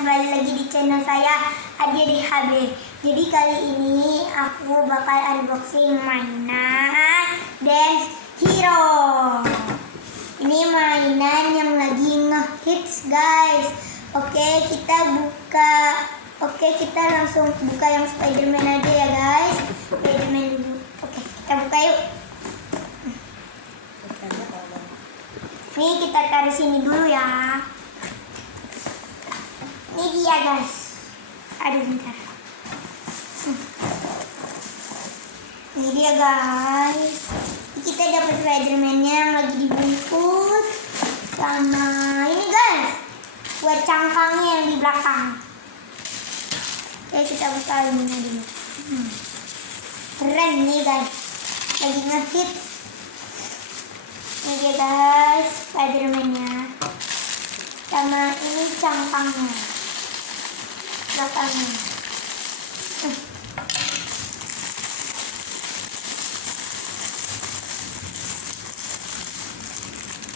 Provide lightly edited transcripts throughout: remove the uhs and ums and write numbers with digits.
kembali lagi di channel saya ADDHB. Jadi kali ini aku bakal unboxing mainan Dance Hero. Ini mainan yang lagi ngehits guys. Oke, kita langsung buka yang Spiderman aja ya guys. Spiderman dulu. Oke, kita buka yuk. Nih kita taruh sini dulu ya. Ini dia guys. Aduh bentar. Ini dia guys. Kita dapat Spiderman-nya yang lagi dibungkus sama ini guys. Buat cangkangnya yang di belakang. Oke, kita buka ini dulu. Keren nih guys. Lagi ngehit. Ini dia guys, Spiderman-nya. Sama ini cangkangnya. Belakangnya.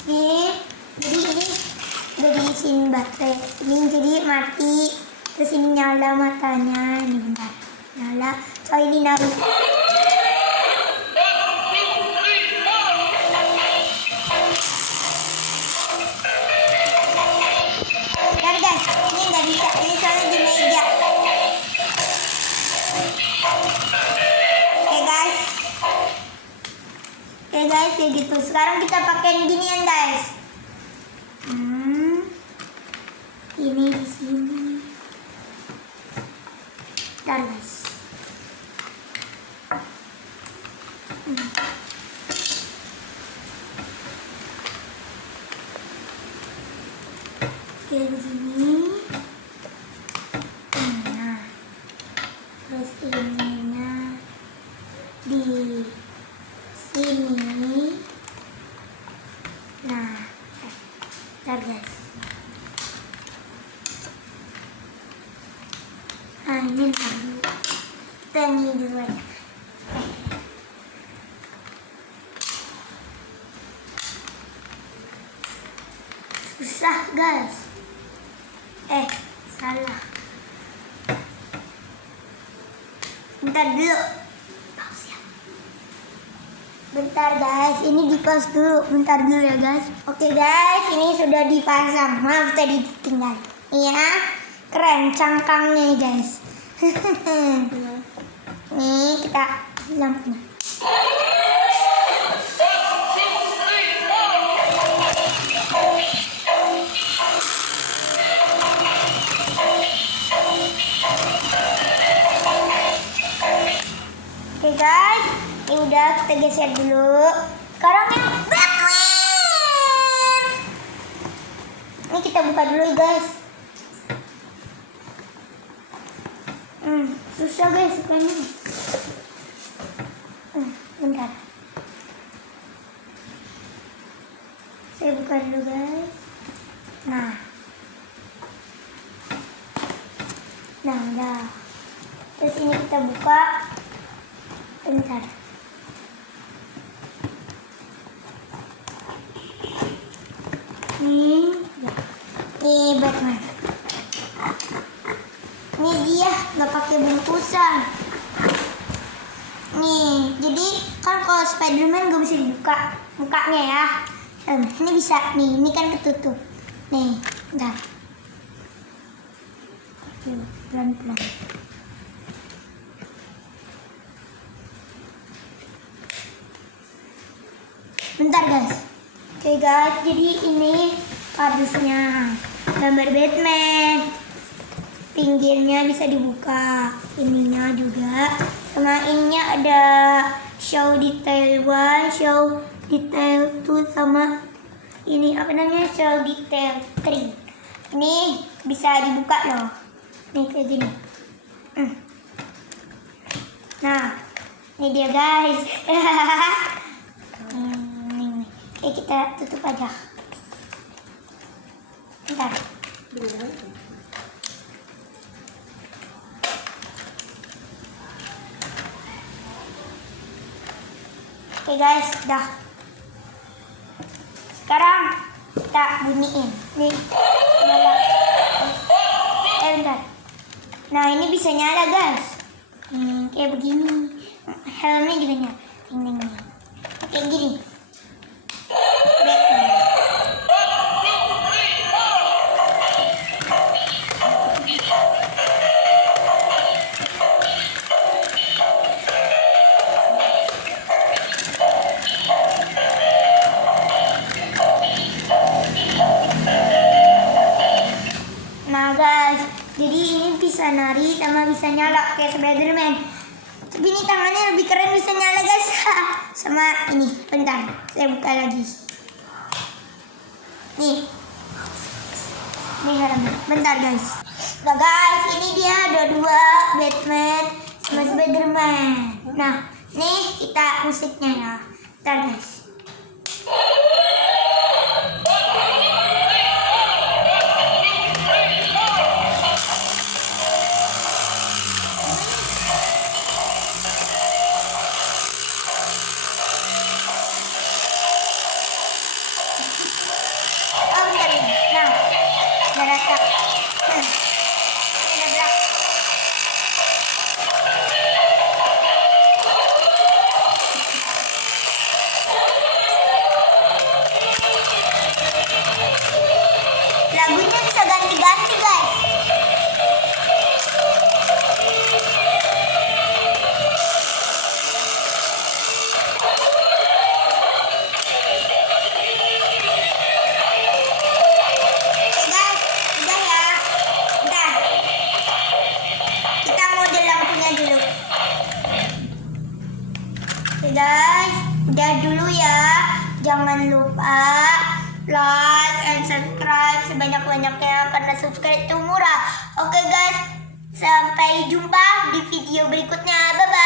Jadi ini udah diisiin baterai. Ini jadi mati. Terus ini nyala matanya. Ini bentar. Nyala. So ini Naruto. Bentar guys, ini nggak bisa. Ini soalnya di meja. Oke guys, kayak gitu. Sekarang kita pakai ginian guys. Ini di sini. Bentar guys. Oke, begini. Nah, terus ininya di sini. Nah, bentar guys. Nah, ini dulu. Kita ini dulu aja. Susah guys. Salah. Bentar dulu. Pause ya. Bentar guys, ini di pause dulu. Bentar dulu ya guys. Oke guys, ini sudah dipasang. Maaf tadi ditinggal. Iya, keren cangkangnya guys. Nih kita lampunya. Oke guys, ini udah kita geser dulu. Sekarang yang Batman. Ini kita buka dulu guys. Susah guys bukanya. Bentar. Saya buka dulu guys. Nah udah. Terus ini kita buka. Bentar. Nih Batman. Ini dia nggak pakai bungkusan. Nih, jadi kan kalau Spiderman nggak bisa dibuka mukanya ya. Ini bisa nih, ini kan ketutup. Nih, bentar. Pelan-pelan. Bentar guys. Oke guys, jadi ini kardusnya. Gambar Batman. Pinggirnya bisa dibuka. Ininya juga. Sama ininya ada show detail 1, show detail 2, sama ini apa namanya, show detail 3. Ini bisa dibuka loh. Nih kayak gini. Nah, ini dia guys. Oke, kita tutup aja. Bentar. Oke guys, dah. Sekarang kita bunyiin. Nih, nyala. Nah, ini bisa nyala guys. Kayak begini. Helmnya juga nyala. Ting ting ting. Kayak gini. Batman. Nah guys, jadi ini bisa nari sama bisa nyala kayak Spiderman. Tapi ini tangannya lebih keren, bisa nyala guys. Sama ini, bentar, saya buka lagi. Nih helmnya, bentar guys. Nah guys, ini dia ada dua Batman sama Spiderman. Nah, nih kita musiknya ya. Bentar guys. Lagunya bisa ganti-ganti guys. Guys, udah ya. Udah. Kita model lampunya dulu. Oke guys, udah dulu ya. Jangan lupa like and subscribe sebanyak-banyaknya karena subscribe itu murah. Oke guys, sampai jumpa di video berikutnya. Bye bye.